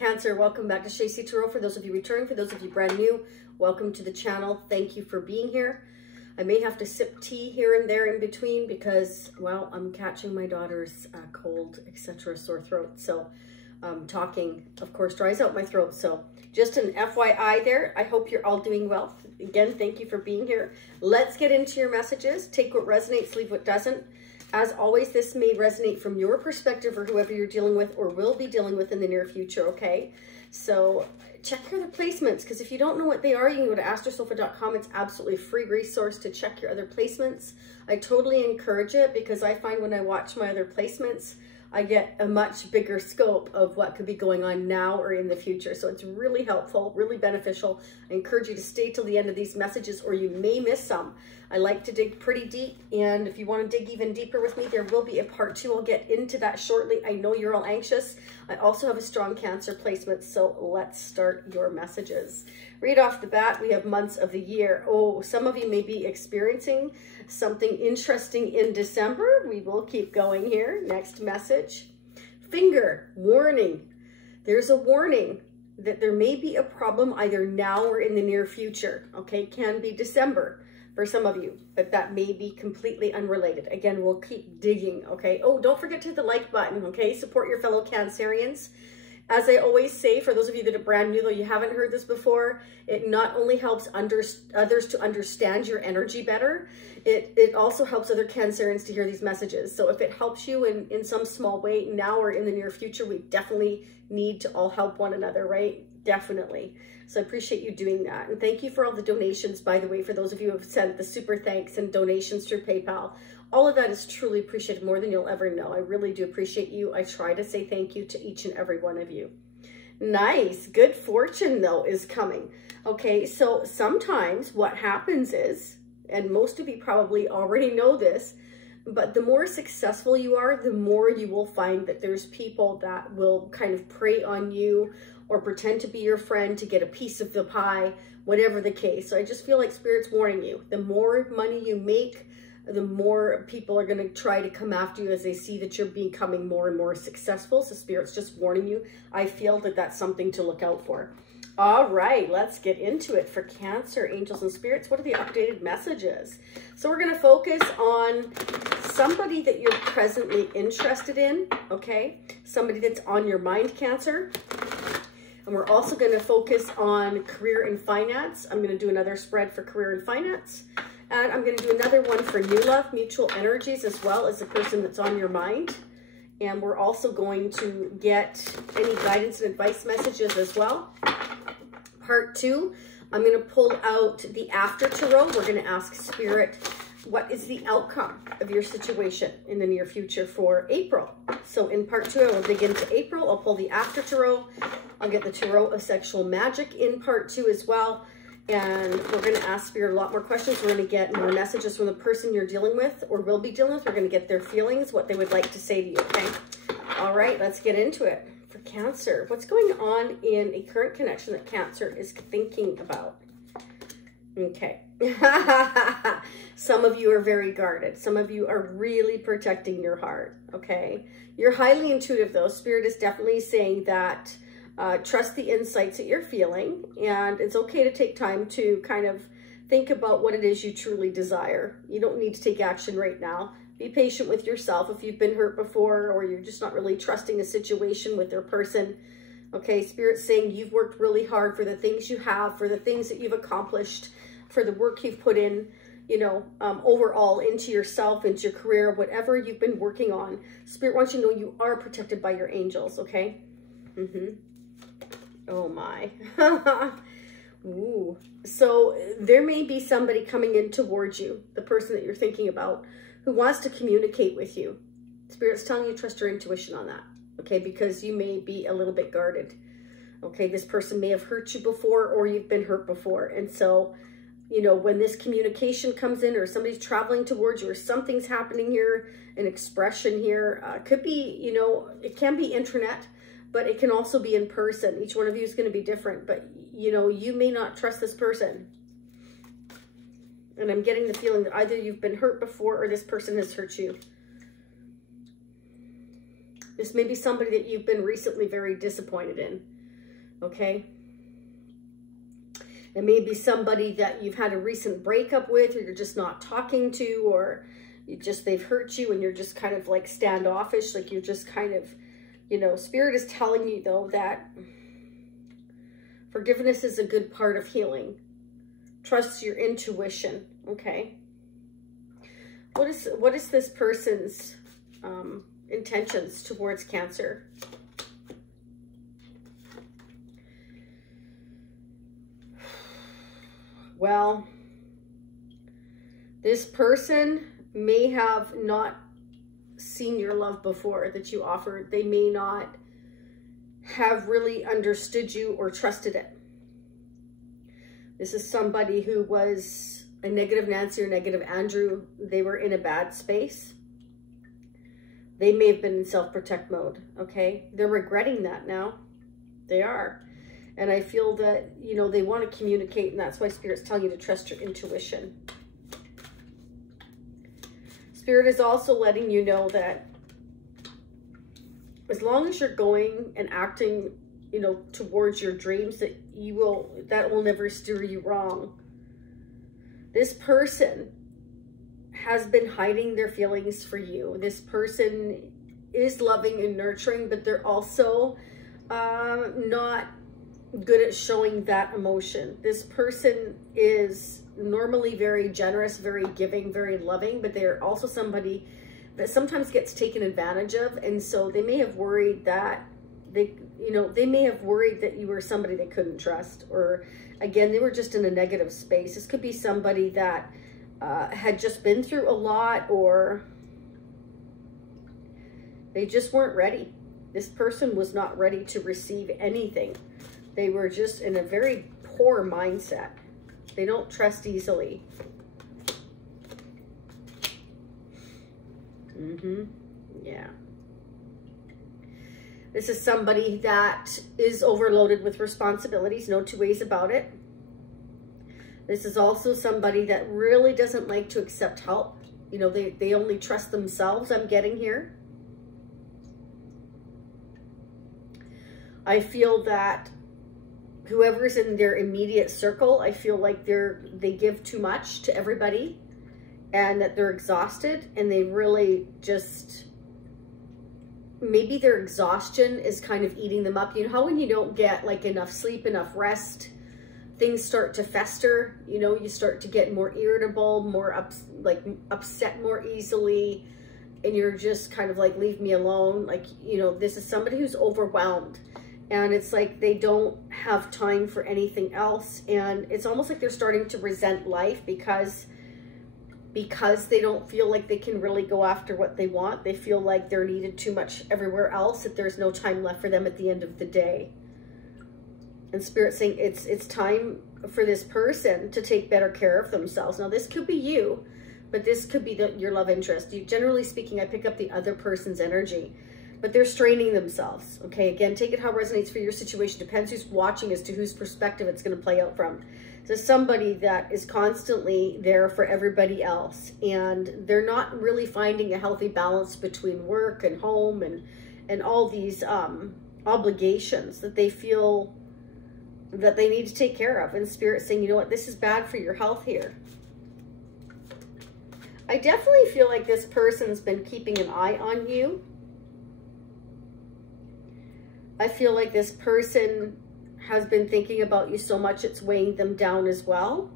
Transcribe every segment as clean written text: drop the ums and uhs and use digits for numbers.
Cancer, welcome back to Shacey Tarot. For those of you returning, for those of you brand new, welcome to the channel. Thank you for being here. I may have to sip tea here and there in between because, well, I'm catching my daughter's cold, etc., sore throat. So talking, of course, dries out my throat. So just an FYI there. I hope you're all doing well. Again, thank you for being here. Let's get into your messages. Take what resonates, leave what doesn't. As always, this may resonate from your perspective or whoever you're dealing with or will be dealing with in the near future, okay? So check your other placements, because if you don't know what they are, you can go to astrosofa.com. It's absolutely a free resource to check your other placements. I totally encourage it because I find when I watch my other placements, I get a much bigger scope of what could be going on now or in the future. So it's really helpful, really beneficial. I encourage you to stay till the end of these messages or you may miss some. I like to dig pretty deep, and if you want to dig even deeper with me, there will be a part 2. I'll get into that shortly. I know you're all anxious. I also have a strong Cancer placement, so let's start your messages. Right off the bat, we have months of the year. Oh, some of you may be experiencing something interesting in December. We will keep going here. Next message. Finger, warning. There's a warning that there may be a problem either now or in the near future. Okay, can be December for some of you, but that may be completely unrelated. Again, we'll keep digging, okay? Oh, don't forget to hit the like button, okay? Support your fellow Cancerians. As I always say, for those of you that are brand new, though you haven't heard this before, it not only helps others to understand your energy better, it also helps other Cancerians to hear these messages. So if it helps you in some small way now or in the near future, we definitely need to all help one another, right? Definitely. So I appreciate you doing that. And thank you for all the donations, by the way, for those of you who have sent the super thanks and donations through PayPal. All of that is truly appreciated, more than you'll ever know. I really do appreciate you. I try to say thank you to each and every one of you. Nice. Good fortune, though, is coming. Okay, so sometimes what happens is, and most of you probably already know this, but the more successful you are, the more you will find that there's people that will kind of prey on you or pretend to be your friend to get a piece of the pie, whatever the case. So I just feel like Spirit's warning you. The more money you make, the more people are going to try to come after you as they see that you're becoming more and more successful. So Spirit's just warning you. I feel that that's something to look out for. All right, let's get into it for Cancer, angels and spirits. What are the updated messages? So we're going to focus on somebody that you're presently interested in, okay? Somebody that's on your mind, Cancer. And we're also going to focus on career and finance. I'm going to do another spread for career and finance. And I'm going to do another one for new love, mutual energies, as well as the person that's on your mind. And we're also going to get any guidance and advice messages as well. Part 2, I'm going to pull out the after tarot. We're going to ask Spirit, what is the outcome of your situation in the near future for April? So in part 2, I will dig into April. I'll pull the after tarot. I'll get the tarot of sexual magic in part 2 as well. And we're going to ask Spirit a lot more questions. We're going to get more messages from the person you're dealing with or will be dealing with. We're going to get their feelings, what they would like to say to you, okay? All right, let's get into it. For Cancer, what's going on in a current connection that Cancer is thinking about? Okay. Some of you are very guarded. Some of you are really protecting your heart, okay? You're highly intuitive, though. Spirit is definitely saying that trust the insights that you're feeling, and it's okay to take time to kind of think about what it is you truly desire. You don't need to take action right now. Be patient with yourself if you've been hurt before or you're just not really trusting a situation with their person. Okay, Spirit's saying you've worked really hard for the things you have, for the things that you've accomplished, for the work you've put in, you know, overall into yourself, into your career, whatever you've been working on. Spirit wants you to know you are protected by your angels, okay? Oh my. Ooh. So there may be somebody coming in towards you, the person that you're thinking about, who wants to communicate with you. Spirit's telling you trust your intuition on that, okay? Because you may be a little bit guarded, okay? This person may have hurt you before or you've been hurt before. And so, you know, when this communication comes in or somebody's traveling towards you or something's happening here, an expression here, could be, you know, it can be intranet, but it can also be in person. Each one of you is going to be different, but you know, you may not trust this person. And I'm getting the feeling that either you've been hurt before or this person has hurt you. This may be somebody that you've been recently very disappointed in. okay? It may be somebody that you've had a recent breakup with, or you're just not talking to, or they've hurt you and you're just kind of like standoffish, like you're just kind of, you know, Spirit is telling you though that forgiveness is a good part of healing. Trust your intuition, okay? What is this person's intentions towards Cancer? Well, this person may have not seen your love before that you offered. They may not have really understood you or trusted it. This is somebody who was a negative Nancy or negative Andrew. They were in a bad space. They may have been in self-protect mode, okay? They're regretting that now. They are. And I feel that, you know, they want to communicate, and that's why Spirit's telling you to trust your intuition. Spirit is also letting you know that as long as you're going and acting, you know, towards your dreams, that will never steer you wrong. This person has been hiding their feelings for you. This person is loving and nurturing, but they're also not good at showing that emotion. This person is normally very generous, very giving, very loving, but they're also somebody that sometimes gets taken advantage of. And so they may have worried that they may have worried that you were somebody they couldn't trust, or again, they were just in a negative space. This could be somebody that had just been through a lot, or they just weren't ready. This person was not ready to receive anything. They were just in a very poor mindset. They don't trust easily. Yeah. This is somebody that is overloaded with responsibilities, no two ways about it. This is also somebody that really doesn't like to accept help. You know, they only trust themselves, I'm getting here. I feel that whoever's in their immediate circle, I feel like they give too much to everybody, and that they're exhausted, and they really just, maybe their exhaustion is kind of eating them up. You know how when you don't get like enough sleep, enough rest, things start to fester, you know, you start to get more irritable, more upset more easily, and you're just kind of like, leave me alone. Like, you know, this is somebody who's overwhelmed. And it's like they don't have time for anything else. And it's almost like they're starting to resent life because they don't feel like they can really go after what they want. They feel like they're needed too much everywhere else, that there's no time left for them at the end of the day. And Spirit's saying it's time for this person to take better care of themselves. Now, this could be you, but this could be your love interest. Generally speaking, I pick up the other person's energy. But they're straining themselves, okay? Again, take it how it resonates for your situation. Depends who's watching as to whose perspective it's going to play out from. So somebody that is constantly there for everybody else, and they're not really finding a healthy balance between work and home and all these obligations that they feel that they need to take care of. And Spirit's saying, you know what, this is bad for your health here. I definitely feel like this person's been keeping an eye on you. I feel like this person has been thinking about you so much it's weighing them down as well.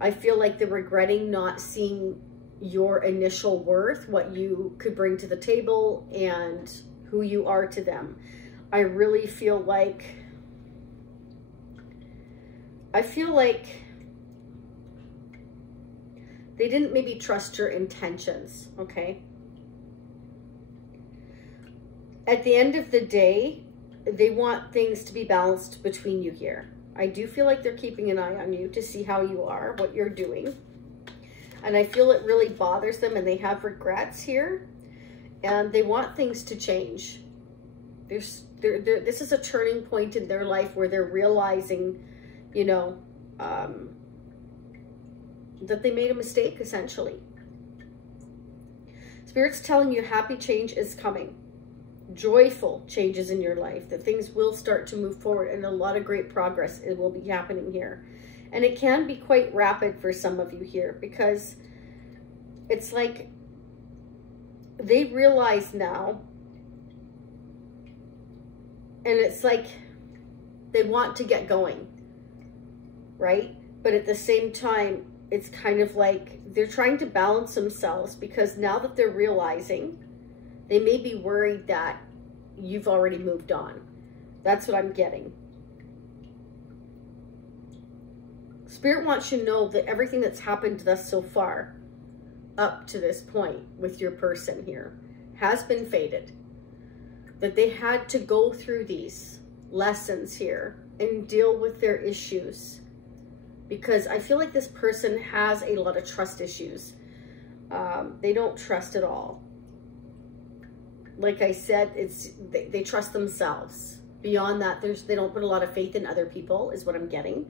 I feel like they're regretting not seeing your initial worth, what you could bring to the table, and who you are to them. I really feel like, they didn't maybe trust your intentions, okay? At the end of the day, they want things to be balanced between you here. I do feel like they're keeping an eye on you to see how you are, what you're doing. And I feel it really bothers them, and they have regrets here. And they want things to change. This is a turning point in their life where they're realizing, you know, that they made a mistake, essentially. Spirit's telling you happy change is coming. joyful changes in your life, that things will start to move forward, and a lot of great progress it will be happening here. And it can be quite rapid for some of you here, because it's like they realize now, and it's like they want to get going, right? But at the same time, it's kind of like they're trying to balance themselves, because now that they're realizing, they may be worried that you've already moved on. That's what I'm getting. Spirit wants you to know that everything that's happened thus so far, up to this point with your person here, has been fated. That they had to go through these lessons here and deal with their issues. Because I feel like this person has a lot of trust issues. They don't trust at all. Like I said, they trust themselves. Beyond that, they don't put a lot of faith in other people, is what I'm getting.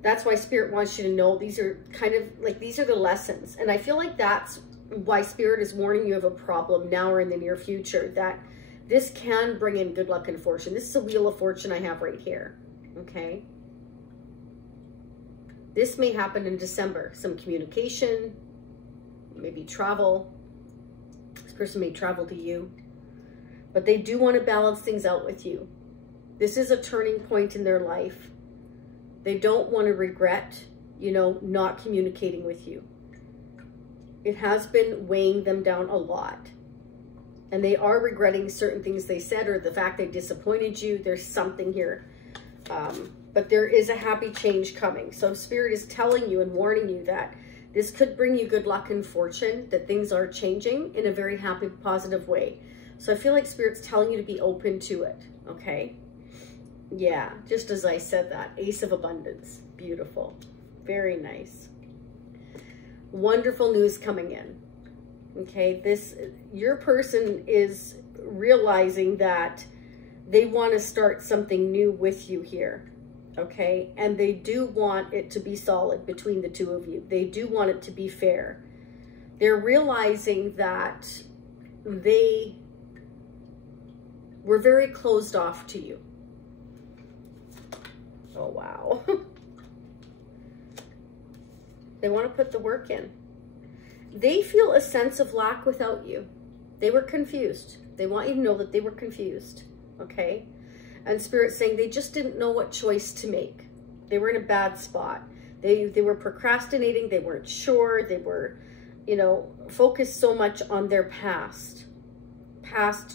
That's why Spirit wants you to know these are kind of like, these are the lessons. And I feel like that's why Spirit is warning you of a problem now or in the near future, that this can bring in good luck and fortune. This is a Wheel of Fortune I have right here, okay? This may happen in December. Some communication, maybe travel. This person may travel to you. But they do want to balance things out with you. This is a turning point in their life. They don't want to regret, you know, not communicating with you. It has been weighing them down a lot. And they are regretting certain things they said, or the fact they disappointed you. There's something here. But there is a happy change coming. So Spirit is telling you and warning you that this could bring you good luck and fortune, that things are changing in a very happy, positive way. So I feel like Spirit's telling you to be open to it, okay? Yeah, just as I said that. Ace of Abundance. Beautiful. Very nice. Wonderful news coming in. Okay, your person is realizing that they want to start something new with you here. Okay, and they do want it to be solid between the two of you. They do want it to be fair. They're realizing that they were very closed off to you. Oh, wow. They want to put the work in. They feel a sense of lack without you. They were confused. They want you to know that they were confused, okay? And Spirit's saying they just didn't know what choice to make. They were in a bad spot. They were procrastinating. They weren't sure. They were, you know, focused so much on their past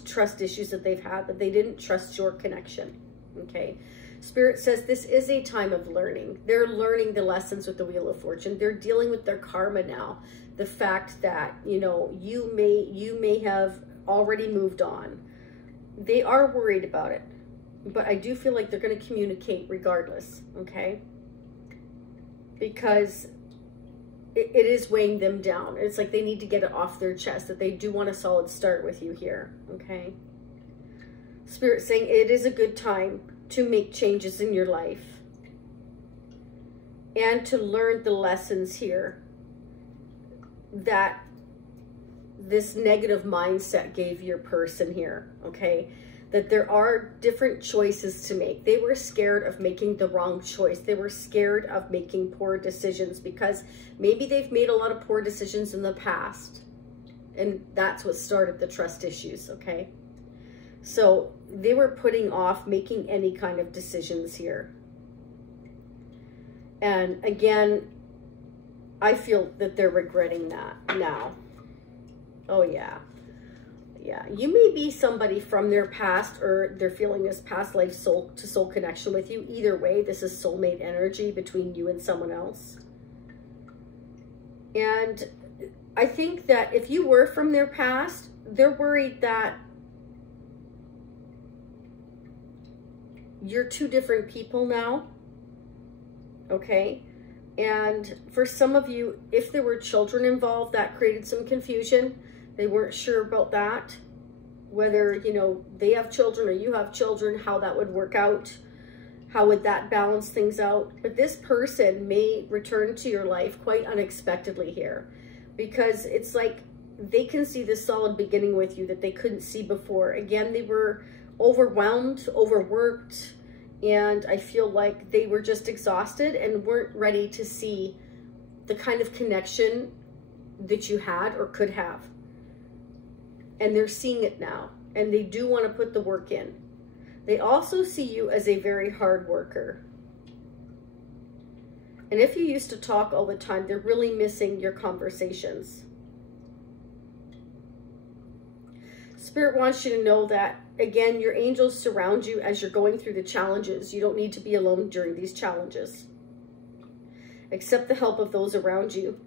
trust issues that they've had, that they didn't trust your connection, okay? Spirit says this is a time of learning. They're learning the lessons with the Wheel of Fortune. They're dealing with their karma now. The fact that, you know, you may have already moved on. They are worried about it. But I do feel like they're going to communicate regardless, okay? Because it is weighing them down. It's like they need to get it off their chest, that they do want a solid start with you here, okay? Spirit saying it is a good time to make changes in your life and to learn the lessons here that this negative mindset gave your person here, okay? That there are different choices to make. They were scared of making the wrong choice. They were scared of making poor decisions because maybe they've made a lot of poor decisions in the past. And that's what started the trust issues, okay? So they were putting off making any kind of decisions here. And again, I feel that they're regretting that now. Oh, yeah. Yeah, you may be somebody from their past, or they're feeling this past life soul-to-soul connection with you. Either way, this is soulmate energy between you and someone else. And I think that if you were from their past, they're worried that you're two different people now, okay? And for some of you, if there were children involved, that created some confusion. They weren't sure about that, whether, you know, they have children or you have children, how that would work out, how would that balance things out. But this person may return to your life quite unexpectedly here, because it's like they can see this solid beginning with you that they couldn't see before. Again, they were overwhelmed, overworked, and I feel like they were just exhausted and weren't ready to see the kind of connection that you had or could have. And they're seeing it now, and they do want to put the work in. They also see you as a very hard worker. And if you used to talk all the time, they're really missing your conversations. Spirit wants you to know that, again, your angels surround you as you're going through the challenges. You don't need to be alone during these challenges. Accept the help of those around you.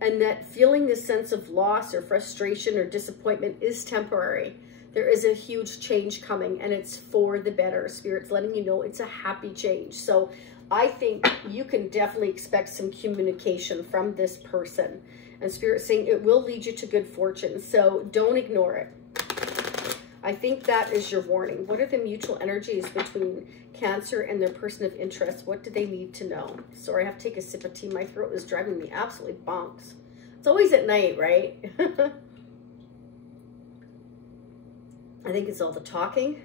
And that feeling this sense of loss or frustration or disappointment is temporary. There is a huge change coming, and it's for the better. Spirit's letting you know it's a happy change. So I think you can definitely expect some communication from this person. And Spirit's saying it will lead you to good fortune. So don't ignore it. I think that is your warning. What are the mutual energies between Cancer and their person of interest? What do they need to know? Sorry, I have to take a sip of tea. My throat is driving me absolutely bonks. It's always at night, right? I think it's all the talking.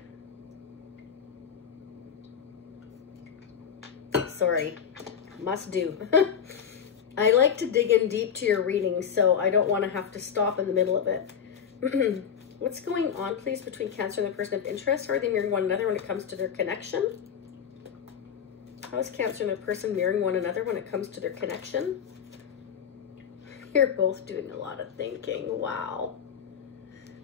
Sorry, must do. I like to dig in deep to your reading, so I don't want to have to stop in the middle of it. What's going on, please, between Cancer and the person of interest? How are they mirroring one another when it comes to their connection? How is Cancer and the person mirroring one another when it comes to their connection? You're both doing a lot of thinking. Wow.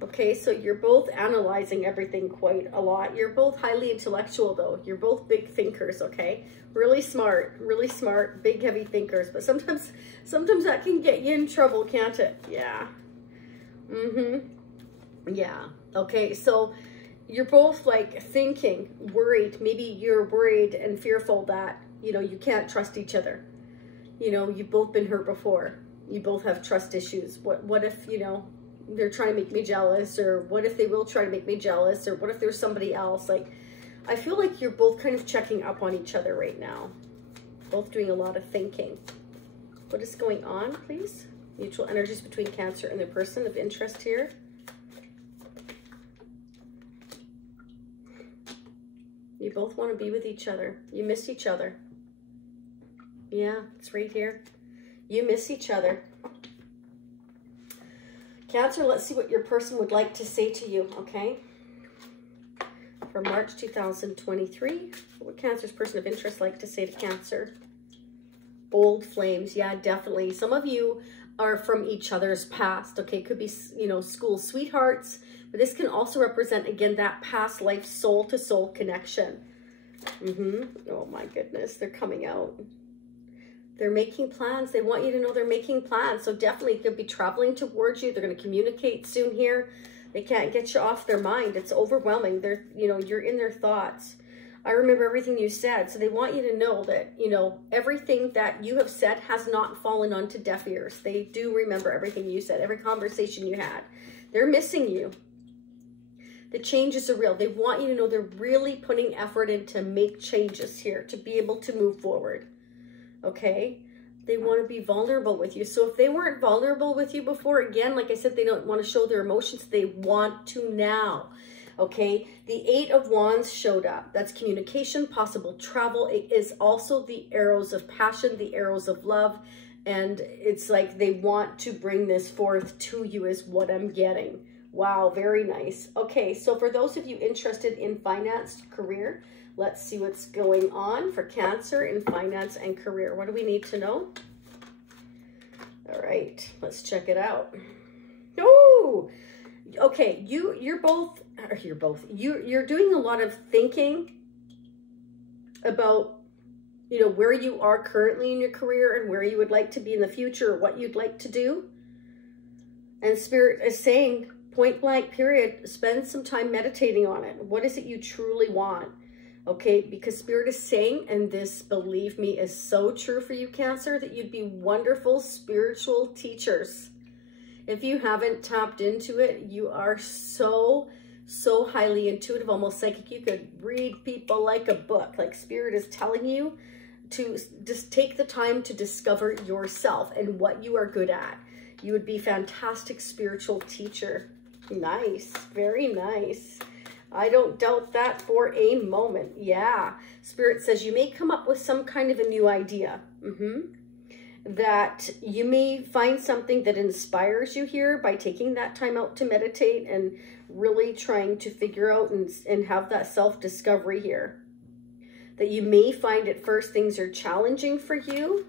Okay, so you're both analyzing everything quite a lot. You're both highly intellectual, though. You're both big thinkers, okay? Really smart, big, heavy thinkers. But sometimes that can get you in trouble, can't it? Yeah. Yeah. Okay, so you're both like thinking, worried. Maybe you're worried and fearful that, you know, you can't trust each other. You know, you've both been hurt before. You both have trust issues. What if, you know, they're trying to make me jealous, or what if they will try to make me jealous, or what if there's somebody else? Like, I feel like you're both kind of checking up on each other right now. Both doing a lot of thinking. What is going on, please? Mutual energies between Cancer and the person of interest here. You both want to be with each other. You miss each other. Yeah, it's right here. You miss each other. Cancer, let's see what your person would like to say to you, okay? For March 2023, what would Cancer's person of interest like to say to Cancer? Old flames, yeah, definitely. Some of you are from each other's past, okay? Could be, you know, school sweethearts, but this can also represent, again, that past life soul-to-soul connection. Oh, my goodness, they're coming out. They're making plans. They want you to know they're making plans. So definitely they'll be traveling towards you. They're going to communicate soon here. They can't get you off their mind. It's overwhelming. They're, you know, you're in their thoughts. I remember everything you said. So they want you to know that, you know, everything that you have said has not fallen onto deaf ears. They do remember everything you said, every conversation you had. They're missing you. The changes are real. They want you to know they're really putting effort in to make changes here, to be able to move forward. Okay, they want to be vulnerable with you. So if they weren't vulnerable with you before, again, like I said, they don't want to show their emotions. They want to now. Okay, the 8 of Wands showed up. That's communication, possible travel. It is also the arrows of passion, the arrows of love. And it's like they want to bring this forth to you is what I'm getting. Wow, very nice. Okay, so for those of you interested in finance, career, let's see what's going on for Cancer in finance and career. What do we need to know? All right, let's check it out. Oh, okay. You're doing a lot of thinking about, you know, where you are currently in your career and where you would like to be in the future, or what you'd like to do. And Spirit is saying, point blank period, spend some time meditating on it. What is it you truly want? Okay, because Spirit is saying, and this, believe me, is so true for you, Cancer, that you'd be wonderful spiritual teachers. If you haven't tapped into it, you are so highly intuitive, almost psychic. You could read people like a book. Like Spirit is telling you to just take the time to discover yourself and what you are good at. You would be a fantastic spiritual teacher. Nice. Very nice. I don't doubt that for a moment. Yeah. Spirit says you may come up with some kind of a new idea. That you may find something that inspires you here by taking that time out to meditate and really trying to figure out and have that self-discovery here. That you may find at first things are challenging for you.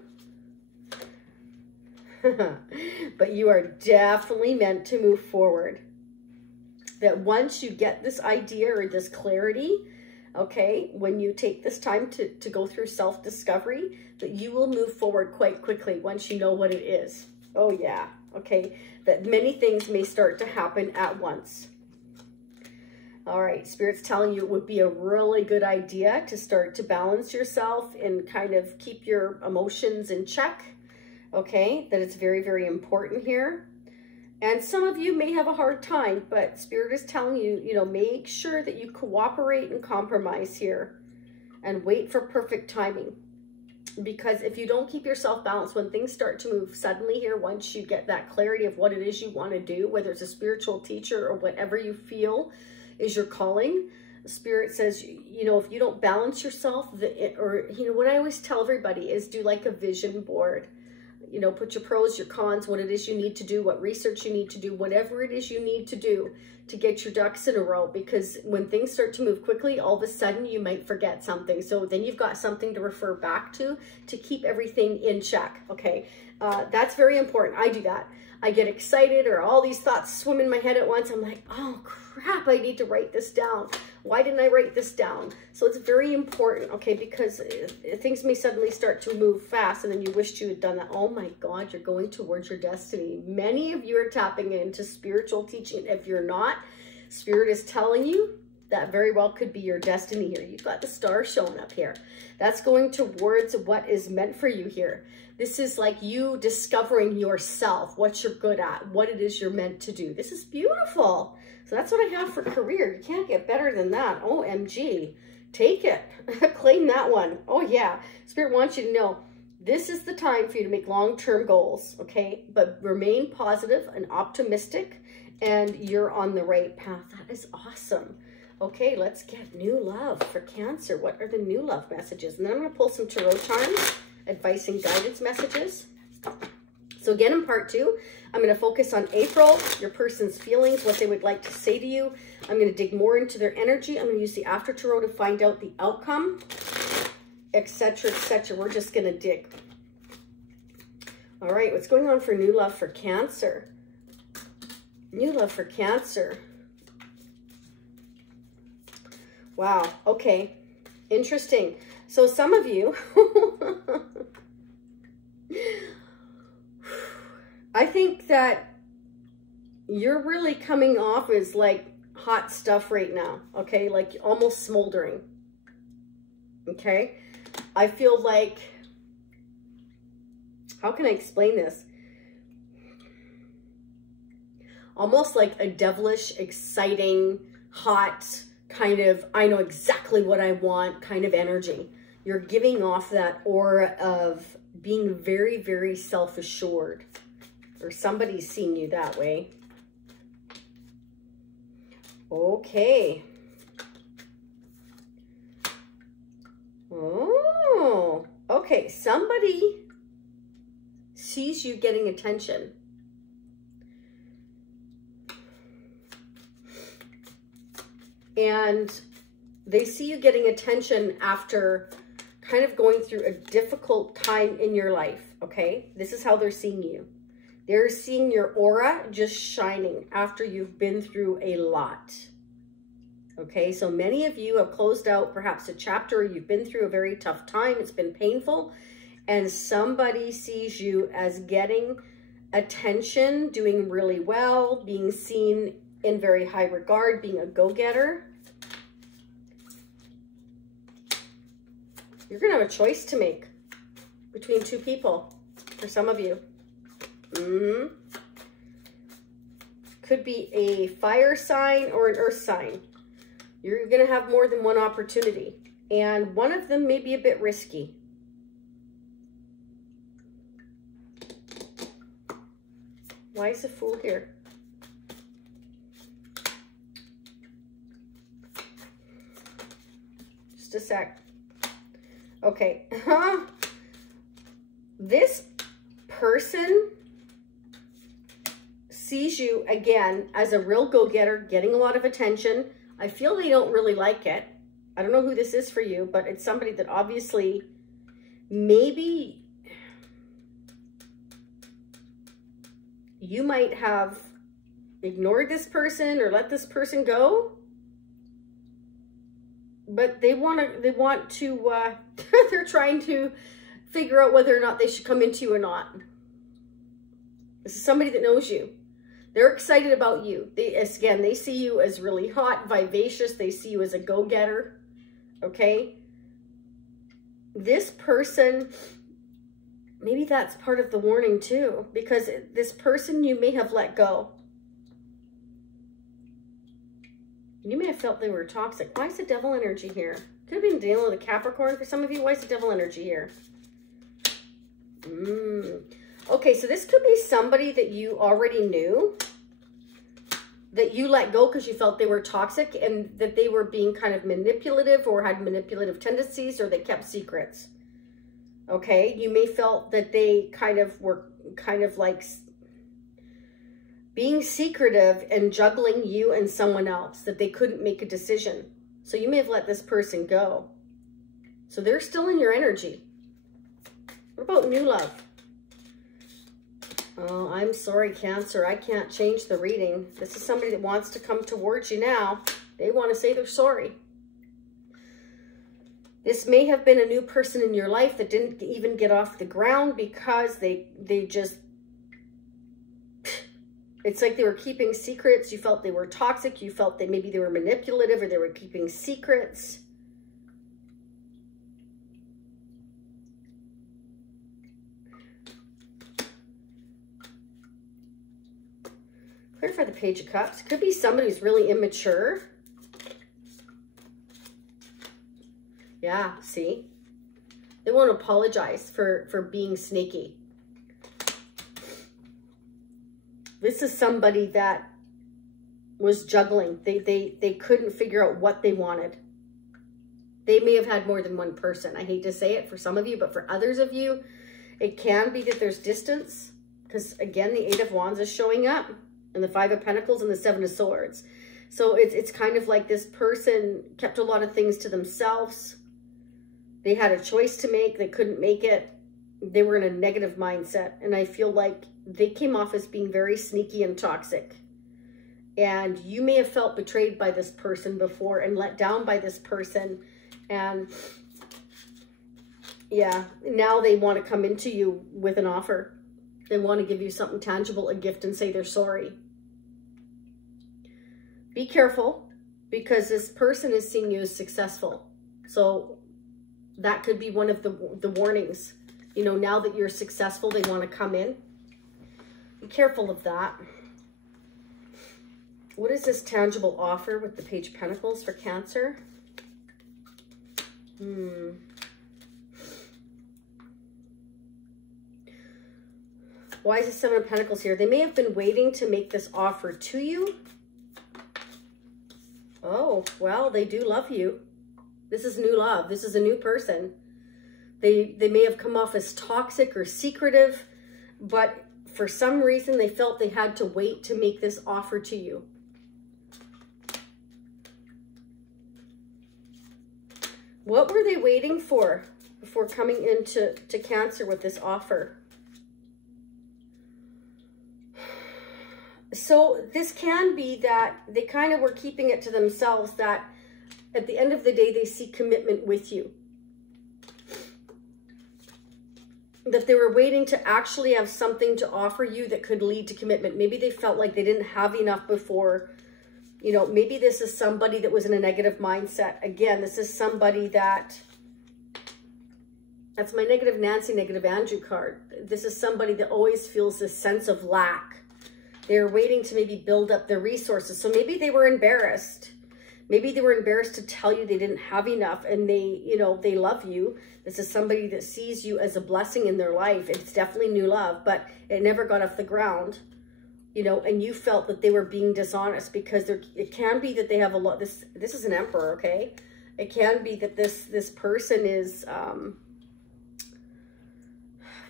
But you are definitely meant to move forward. That once you get this idea or this clarity, okay, when you take this time to go through self-discovery, that you will move forward quite quickly once you know what it is. Oh yeah, okay, that many things may start to happen at once. All right, Spirit's telling you it would be a really good idea to start to balance yourself and kind of keep your emotions in check, okay, that it's very, very important here. And some of you may have a hard time, but Spirit is telling you, you know, make sure that you cooperate and compromise here and wait for perfect timing. Because if you don't keep yourself balanced, when things start to move suddenly here, once you get that clarity of what it is you want to do, whether it's a spiritual teacher or whatever you feel is your calling, Spirit says, you know, if you don't balance yourself, or, you know, what I always tell everybody is do like a vision board. You know, put your pros, your cons, what it is you need to do, what research you need to do, whatever it is you need to do to get your ducks in a row. Because when things start to move quickly, all of a sudden you might forget something. So then you've got something to refer back to keep everything in check. Okay, that's very important. I do that. I get excited or all these thoughts swim in my head at once. I'm like, oh crap, I need to write this down. Why didn't I write this down? So it's very important, okay, because things may suddenly start to move fast and then you wished you had done that. Oh my God, you're going towards your destiny. Many of you are tapping into spiritual teaching. If you're not, Spirit is telling you that very well could be your destiny here. You've got the star showing up here. That's going towards what is meant for you here. This is like you discovering yourself, what you're good at, what it is you're meant to do. This is beautiful. So that's what I have for career. You can't get better than that. OMG. Take it. Claim that one. Oh yeah. Spirit wants you to know this is the time for you to make long-term goals, okay? But remain positive and optimistic, and you're on the right path. That is awesome. Okay, let's get new love for Cancer. What are the new love messages? And then I'm going to pull some tarot charms, advice and guidance messages. So again, in part 2, I'm going to focus on April, your person's feelings, what they would like to say to you. I'm going to dig more into their energy. I'm going to use the after tarot to find out the outcome, etc., etc. We're just going to dig. All right, what's going on for new love for Cancer? New love for Cancer. Wow, okay, interesting. So some of you, I think that you're really coming off as like hot stuff right now, okay? Like almost smoldering, okay? I feel like, how can I explain this? Almost like a devilish, exciting, hot, kind of, I know exactly what I want kind of energy. You're giving off that aura of being very, very self-assured, or somebody's seeing you that way. Okay. Oh, okay. Somebody sees you getting attention. And they see you getting attention after kind of going through a difficult time in your life, okay? This is how they're seeing you. They're seeing your aura just shining after you've been through a lot, okay? So many of you have closed out perhaps a chapter, you've been through a very tough time, it's been painful, and somebody sees you as getting attention, doing really well, being seen in very high regard, being a go-getter. You're going to have a choice to make between two people for some of you. Could be a fire sign or an earth sign. You're going to have more than one opportunity, and one of them may be a bit risky. Why is the Fool here? Just a sec. Okay. This person sees you, again, as a real go-getter, getting a lot of attention. I feel they don't really like it. I don't know who this is for you, but it's somebody that obviously maybe you might have ignored this person or let this person go. But they want to, they're trying to figure out whether or not they should come into you or not. This is somebody that knows you. They're excited about you. Again, they see you as really hot, vivacious. They see you as a go-getter, okay? This person, maybe that's part of the warning too, because this person you may have let go. You may have felt they were toxic. Why is the Devil energy here? Could have been dealing with a Capricorn for some of you. Why is the Devil energy here? Okay, so this could be somebody that you already knew, that you let go because you felt they were toxic and that they were being kind of manipulative or had manipulative tendencies, or they kept secrets. Okay, you may felt that they were like being secretive and juggling you and someone else, that they couldn't make a decision. So you may have let this person go. So they're still in your energy. What about new love? Oh, I'm sorry, Cancer. I can't change the reading. This is somebody that wants to come towards you now. They want to say they're sorry. This may have been a new person in your life that didn't even get off the ground because they just, it's like they were keeping secrets. You felt they were toxic. You felt that maybe they were manipulative, or they were keeping secrets. Clear for the Page of Cups. Could be somebody who's really immature. Yeah, see? They won't apologize for being sneaky. This is somebody that was juggling. They couldn't figure out what they wanted. They may have had more than one person. I hate to say it for some of you, but for others of you, it can be that there's distance. Because again, the Eight of Wands is showing up. And the Five of Pentacles and the Seven of Swords. So it's kind of like this person kept a lot of things to themselves. They had a choice to make. They couldn't make it. They were in a negative mindset. And I feel like they came off as being very sneaky and toxic. And you may have felt betrayed by this person before and let down by this person. And yeah, now they want to come into you with an offer. They want to give you something tangible, a gift, and say they're sorry. Be careful, because this person is seeing you as successful. So that could be one of the warnings. You know, now that you're successful, they want to come in. Be careful of that. What is this tangible offer with the Page of Pentacles for Cancer? Why is the Seven of Pentacles here? They may have been waiting to make this offer to you. Oh, well, they do love you. This is new love. This is a new person. They may have come off as toxic or secretive, but for some reason they felt they had to wait to make this offer to you. What were they waiting for before coming into Cancer with this offer? So this can be that they kind of were keeping it to themselves, that at the end of the day, they see commitment with you. That they were waiting to actually have something to offer you that could lead to commitment. Maybe they felt like they didn't have enough before. You know, maybe this is somebody that was in a negative mindset. Again, this is somebody that's my negative Nancy, negative Andrew card. This is somebody that always feels this sense of lack. They're waiting to maybe build up their resources. So maybe they were embarrassed. Maybe they were embarrassed to tell you they didn't have enough, and they, you know, they love you. This is somebody that sees you as a blessing in their life. It's definitely new love, but it never got off the ground. you know, and you felt that they were being dishonest, because it can be that they have a lot, this is an Emperor, okay? It can be that this person is,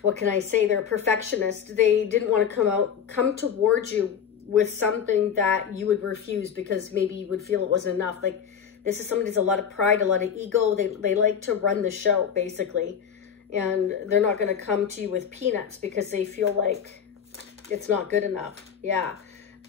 what can I say? They're a perfectionist. They didn't want to come towards you with something that you would refuse because maybe you would feel it wasn't enough. Like, this is somebody who's a lot of pride, a lot of ego. They like to run the show, basically. And they're not going to come to you with peanuts because they feel like it's not good enough. Yeah.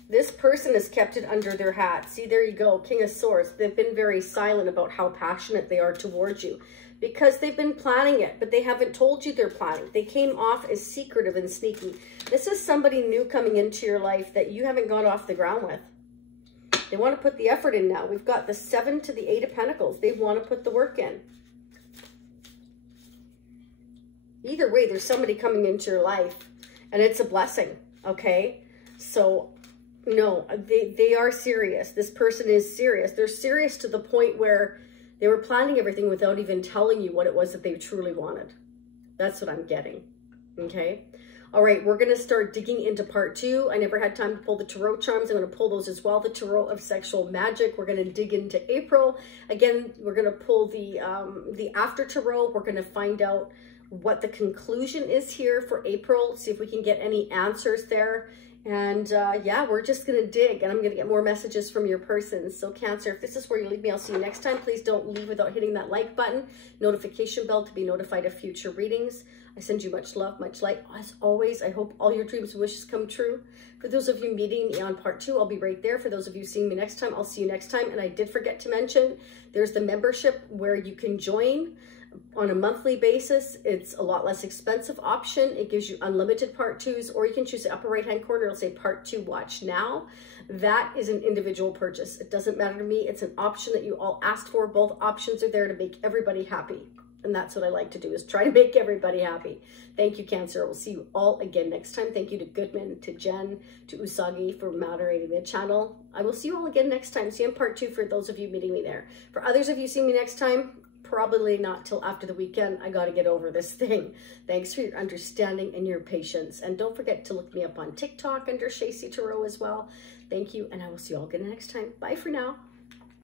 This person has kept it under their hat. See, there you go. King of Swords. They've been very silent about how passionate they are towards you because they've been planning it, but they haven't told you they're planning. They came off as secretive and sneaky. This is somebody new coming into your life that you haven't got off the ground with. They want to put the effort in now. We've got the 7 to the 8 of Pentacles. They want to put the work in. Either way, there's somebody coming into your life, and it's a blessing, okay? So, no, they are serious. This person is serious. They're serious to the point where they were planning everything without even telling you what it was that they truly wanted. That's what I'm getting, okay? All right, we're going to start digging into part 2. I never had time to pull the tarot charms. I'm going to pull those as well, the tarot of sexual magic. We're going to dig into April. Again, we're going to pull the after tarot. We're going to find out what the conclusion is here for April, see if we can get any answers there. And yeah, we're just going to dig, and I'm going to get more messages from your person. So Cancer, if this is where you leave me, I'll see you next time. Please don't leave without hitting that like button, notification bell to be notified of future readings. I send you much love, much light. As always, I hope all your dreams and wishes come true. For those of you meeting me on part 2, I'll be right there. For those of you seeing me next time, I'll see you next time. And I did forget to mention, there's the membership where you can join on a monthly basis. It's a lot less expensive option. It gives you unlimited part 2s, or you can choose the upper right hand corner. It'll say part 2 watch now. That is an individual purchase. It doesn't matter to me. It's an option that you all asked for. Both options are there to make everybody happy. And that's what I like to do, is try to make everybody happy. Thank you, Cancer. We'll see you all again next time. Thank you to Goodman, to Jen, to Usagi for moderating the channel. I will see you all again next time. See you in part 2 for those of you meeting me there. For others of you seeing me next time, probably not till after the weekend. I got to get over this thing. Thanks for your understanding and your patience. And don't forget to look me up on TikTok under Shacy Tarot as well. Thank you, and I will see you all again next time. Bye for now.